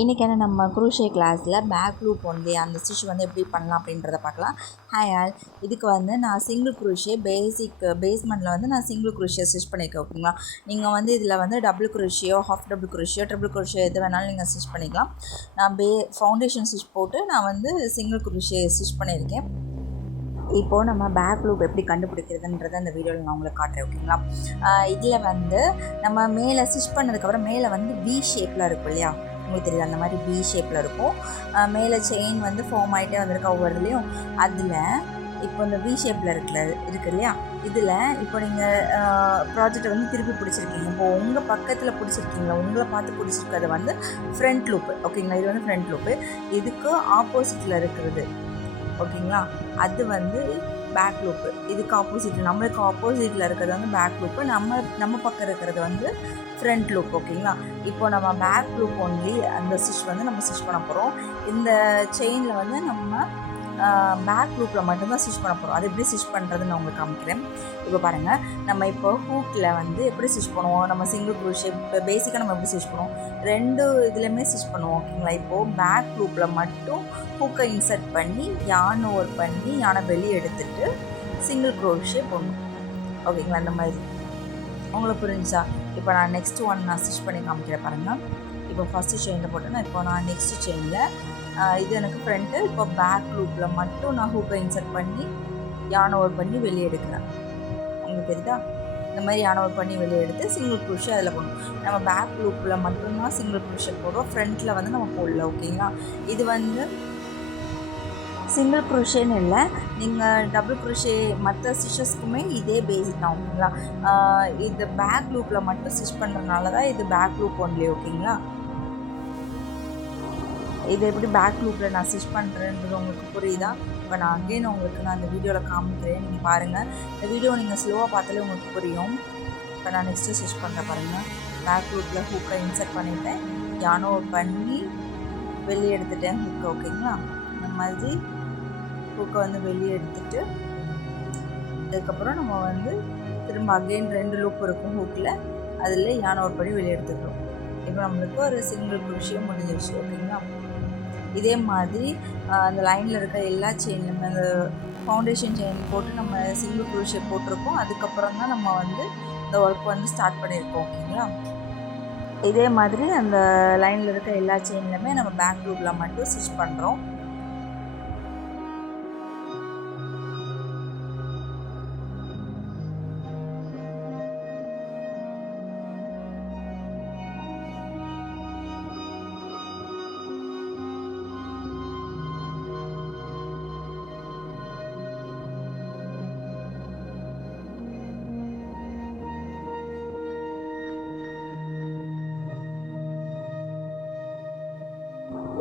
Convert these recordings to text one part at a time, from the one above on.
இன்றைக்கான நம்ம குரூஷே கிளாஸில் பேக் லூப் ஒன்லி அந்த ஸ்டிச் வந்து எப்படி பண்ணலாம் அப்படின்றத பார்க்கலாம். ஹாய் ஆல், இதுக்கு வந்து நான் சிங்கிள் குரூஷே பேஸ்மெண்ட்டில் வந்து நான் சிங்கிள் குரூஷே ஸ்டிச் பண்ணியிருக்கேன். ஓகேங்களா, நீங்கள் வந்து இதில் வந்து டபுள் குரூஷியோ ஹாஃப் டபுள் குரூஷியோ ட்ரிபிள் குரூஷியோ எது வேணாலும் நீங்கள் ஸ்டிச் பண்ணிக்கலாம். நான் ஃபவுண்டேஷன் ஸ்டிச் போட்டு நான் வந்து சிங்கிள் குரூஷே ஸ்டிச் பண்ணியிருக்கேன். இப்போது நம்ம பேக் லூப் எப்படி கண்டுபிடிக்கிறதுன்றதை அந்த வீடியோவில் நான் உங்களுக்கு காட்டுறேன். ஓகேங்களா, இதில் வந்து நம்ம மேலே ஸ்டிச் பண்ணதுக்கப்புறம் மேலே வந்து வி ஷேப்பில் இருக்கும் இல்லையா, உங்களுக்கு தெரியுது, அந்த மாதிரி வி ஷேப்பில் இருக்கும். மேலே செயின் வந்து ஃபார்ம் ஆகிட்டே வந்திருக்க ஒவ்வொருதுலேயும். அதில் இப்போ இந்த வி ஷேப்பில் இருக்கு இல்லையா, இதில் இப்போ நீங்கள் ப்ராஜெக்டை வந்து திருப்பி பிடிச்சிருக்கீங்க. இப்போது உங்கள் பக்கத்தில் பிடிச்சிருக்கீங்களா, உங்களை பார்த்து பிடிச்சிருக்கிறது வந்து ஃப்ரண்ட் லூப்பு. ஓகேங்களா, இது வந்து ஃப்ரண்ட் லூப்பு. இதுக்கு ஆப்போசிட்டில் இருக்கிறது ஓகேங்களா, அது வந்து பேக் லூப்பு. இதுக்கு ஆப்போசிட்டில் நம்மளுக்கு ஆப்போசிட்டில் இருக்கிறது வந்து பேக் லூப்பு, நம்ம பக்கம் இருக்கிறது வந்து ஃப்ரண்ட் லூப். ஓகேங்களா, இப்போ நம்ம பேக் லூப் ஒன்லி அந்த ஸ்டிச் வந்து நம்ம ஸ்டிச் பண்ண போகிறோம். இந்த செயினில் வந்து நம்ம பேக் லூப்பில் மட்டும்தான் ஸ்டிச் பண்ண போகிறோம். அது எப்படி ஸ்டிச் பண்ணுறதுன்னு நான் உங்களுக்கு காமிக்கிறேன். இப்போ பாருங்கள், நம்ம இப்போ ஹூக்கில் வந்து எப்படி ஸ்டிச் பண்ணுவோம், நம்ம சிங்கிள் குரூஷே இப்போ பேசிக்காக நம்ம எப்படி ஸ்டிச் பண்ணுவோம், ரெண்டு இதுலேயுமே ஸ்டிச் பண்ணுவோம். ஓகேங்களா, இப்போது பேக் லூப்பில் மட்டும் ஹூக்கை இன்சர்ட் பண்ணி யானை ஒர்க் பண்ணி யானை வெளியே எடுத்துகிட்டு சிங்கிள் குரோஷே போடணும். ஓகேங்களா, இந்த மாதிரி உங்களுக்கு புரிஞ்சா? இப்போ நான் நெக்ஸ்ட் ஒன் நான் ஸ்டிச் பண்ணி காமிக்கிறேன் பாருங்கள். இப்போ ஃபஸ்ட்டு செயினில் போட்டேன்னா இப்போ நான் நெக்ஸ்ட்டு செயினில் இது எனக்கு ஃப்ரண்ட்டு. இப்போ பேக் லூப்பில் மட்டும் நான் ஹூக்கை இன்சர்ட் பண்ணி யானை ஒர்க் பண்ணி வெளியே எடுக்கிறேன். உங்களுக்கு தெரியுதா, இந்த மாதிரி யானை ஒர்க் பண்ணி வெளியே எடுத்து சிங்கிள் குரூஷே அதில் போடணும். நம்ம பேக் லூப்பில் மட்டும்தான் சிங்கிள் குரூஷே போடுறோம், ஃப்ரண்ட்டில் வந்து நம்ம போடல. ஓகேங்களா, இது வந்து சிங்கிள் குரூஷேன்னு இல்லை, நீங்கள் டபுள் குரூஷே மற்ற ஸ்டிச்சஸ்க்குமே இதே பேசிக் தான். ஓகேங்களா, இது பேக் லூப்பில் மட்டும் ஸ்டிச் பண்ணுறதுனால தான் இது பேக் லூப் ஒன்லி. ஓகேங்களா, இது எப்படி பேக் லூப்பில் நான் ஸ்டிச் பண்ணுறேன்றது உங்களுக்கு புரியுதா? இப்போ நான் அகெயின் உங்களுக்கு நான் இந்த வீடியோவில் காமிக்கிறேன், நீங்கள் பாருங்கள். இந்த வீடியோ நீங்கள் ஸ்லோவாக பார்த்தாலே உங்களுக்கு புரியும். இப்போ நான் நெக்ஸ்ட்டு ஸ்டிச் பண்ணுறேன் பாருங்கள். பேக் லூப்பில் ஹூக்கை இன்சர்ட் பண்ணிவிட்டேன், யானோ பண்ணி வெளியே எடுத்துட்டேன் ஹூக்கை. ஓகேங்களா, இந்த மாதிரி ஹூக்கை வந்து வெளியே எடுத்துட்டு அதுக்கப்புறம் நம்ம வந்து திரும்ப அகெயின் 2 லூப் இருக்கும் ஹூக்கில், அதில் யானை ஒரு படி வெளியே எடுத்துக்கிறோம். இப்போ நம்மளுக்கு ஒரு சிங்கிள் குரூஷியும் முடிஞ்சிருச்சு. ஓகேங்களா, இதே மாதிரி அந்த லைனில் இருக்க எல்லா செயின்லையுமே அந்த ஃபவுண்டேஷன் செயின் போட்டு நம்ம சிங்கிள் குரூஷே போட்டிருக்கோம். அதுக்கப்புறம் தான் நம்ம வந்து இந்த ஒர்க் வந்து ஸ்டார்ட் பண்ணியிருக்கோம். ஓகேங்களா, இதே மாதிரி அந்த லைனில் இருக்க எல்லா செயின்லையுமே நம்ம பேக் லூப்பில் மட்டும் ஸ்டிச் பண்ணுறோம்.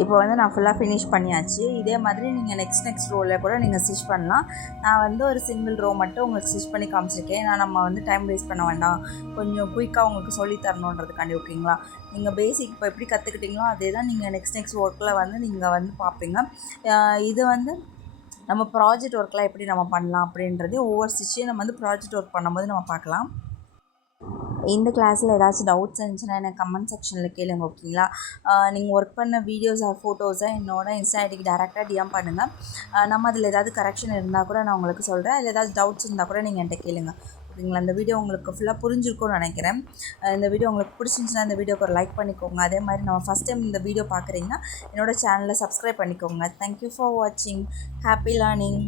இப்போ வந்து நான் ஃபுல்லாக ஃபினிஷ் பண்ணியாச்சு. இதே மாதிரி நீங்கள் நெக்ஸ்ட் ரோவில் கூட நீங்கள் ஸ்டிச் பண்ணலாம். நான் வந்து ஒரு சிங்கிள் ரோ மட்டும் உங்களுக்கு ஸ்டிச் பண்ணி காமிச்சிருக்கேன். ஏன்னா நம்ம வந்து டைம் வேஸ்ட் பண்ண வேண்டாம், கொஞ்சம் குயிக்காக உங்களுக்கு சொல்லி தரணுன்றதுக்காண்டி. ஓகேங்களா, நீங்கள் பேசிக் இப்போ எப்படி கற்றுக்கிட்டீங்களோ அதே தான் நீங்கள் நெக்ஸ்ட் ஒர்க்கில் வந்து நீங்கள் வந்து பார்ப்பீங்க. இது வந்து நம்ம ப்ராஜெக்ட் ஒர்க்கெலாம் எப்படி நம்ம பண்ணலாம் அப்படின்றது ஒவ்வொரு ஸ்டிச்சையும் நம்ம வந்து ப்ராஜெக்ட் ஒர்க் பண்ணும்போது நம்ம பார்க்கலாம். இந்த கிளாஸில் ஏதாச்சும் டவுட்ஸ் இருந்துச்சுன்னா எனக்கு கமெண்ட் செக்ஷனில் கேளுங்க. ஓகேங்களா, நீங்கள் ஒர்க் பண்ண வீடியோஸ் ஆர் ஃபோட்டோஸை என்னோட இன்ஸ்டா ஐடிக்கு டேரெக்டாக டிஎம் பண்ணுங்கள். நம்ம அதில் ஏதாவது கரெக்ஷன் இருந்தால் கூட நான் உங்களுக்கு சொல்கிறேன். அதில் ஏதாவது டவுட்ஸ் இருந்தால் கூட நீங்கள் என்கிட்ட கேளுங்க. ஓகேங்களா, இந்த வீடியோ உங்களுக்கு ஃபுல்லாக புரிஞ்சிருக்கும்னு நினைக்கிறேன். இந்த வீடியோ உங்களுக்கு பிடிச்சிருந்துச்சுன்னா இந்த வீடியோக்கு ஒரு லைக் பண்ணிக்கோங்க. அதே மாதிரி நம்ம ஃபஸ்ட் டைம் இந்த வீடியோ பார்க்குறீங்கன்னா என்னோடய சேனலை சப்ஸ்கிரைப் பண்ணிக்கோங்க. தேங்க்யூ ஃபார் வாட்சிங். Happy learning.